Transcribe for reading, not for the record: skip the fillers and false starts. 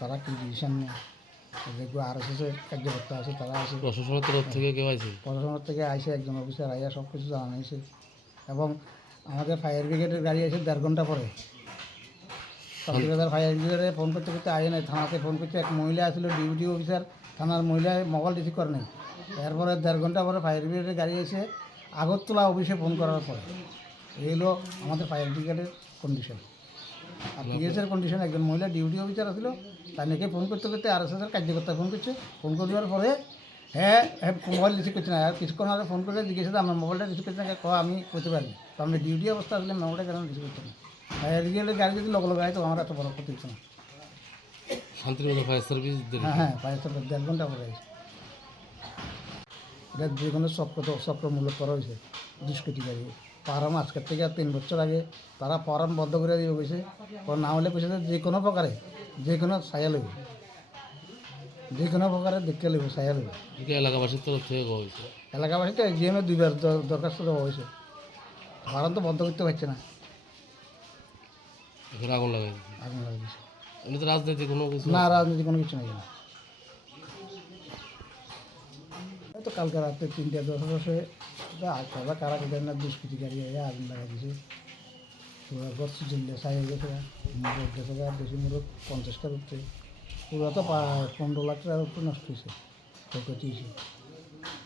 তারা কি ডিসিশন নেয় দেখবো RSS-এর কার্যকর্তা আছে, তারা আছে, প্রশাসনের তরফ থেকে কেউ আছে, প্রশাসনের থেকে আইসে একজন অফিসার আইয়া সব কিছু জানাইছে। এবং আমাদের ফায়ার ব্রিগেডের গাড়ি এসে 1.5 ঘন্টা পরে ফায়ার ব্রিগেডে ফোন করতে করতে আয় নাই, থানাতে ফোন করতে এক মহিলা আসলো, ডিউটি অফিসার থানার মহিলা মোবাইল রিসিভ করে নেই। এরপরে 1.5 ঘন্টা পরে ফায়ার ব্রিগেডের গাড়ি এসে আগরতলা অফিসে ফোন করার পরে এই হলো আমাদের ফায়ার ব্রিগেডের কন্ডিশন। আর পিএসের কন্ডিশন, একজন মহিলা ডিউটি অফিসার আসলো, তার নাকি ফোন করতে করতে RSS-এর কার্যকর্তা ফোন করছে, ফোন করার পরে হ্যাঁ মোবাইল রিসিভ করছে না। আর কিছুক্ষণ আগে ফোন করে জিজ্ঞেস আমার মোবাইলটা রিসিভ করছে না, আমি করতে পারি, তো আমি ডিউটি অবস্থা আসলে মোবাইলটা কেন রিসিভ করতে না। ফায়ার ব্রিগেডের গাড়ি যদি লগে লগে হয় তো আমার এত বড় ক্ষতি হচ্ছে না। শান্তিনগর ফায়ার সার্ভিস, হ্যাঁ ফায়ার সার্ভিস 1.5 ঘন্টা পরে আছে। এটা যে কোনো চক্রমূলক করা হয়েছে দুষ্কৃতিকারী। ফার্ম আজকের থেকে 3 বছর আগে তারা ফার্ম বন্ধ করে দিয়ে গেছে, না হলে কইছে যে কোনো প্রকারে যে কোনো ছায়া লইব, যে কোনো প্রকারে দেখতে লইব, ছায়া লইব। এলাকাবাসীর তরফ থেকে হয়েছে, এলাকাবাসী তো GM-এ 2বার দরখাস্ত দেওয়া হয়েছে, ফার্ম তো বন্ধ করতে পারছে না, আগুন লাগাই দিচ্ছে। এমনি তো রাজনীতি কোনো কিছু না, রাজনীতি কোনো কিছু নেই। তো কালকে রাত্রে 3:10 তারা কারা কেটেন না দুষ্কৃতিকারী হয়ে আগুন লাগা দিছে। পুরো বর্ষি চললে ছাই হয়ে গেছে, মুরগ গেছে, বেশি মুরগ 50টার উপরে, পুরো তো 15 লাখ টাকার উপরে নষ্ট হয়েছে, ক্ষয়ক্ষতি হয়েছে।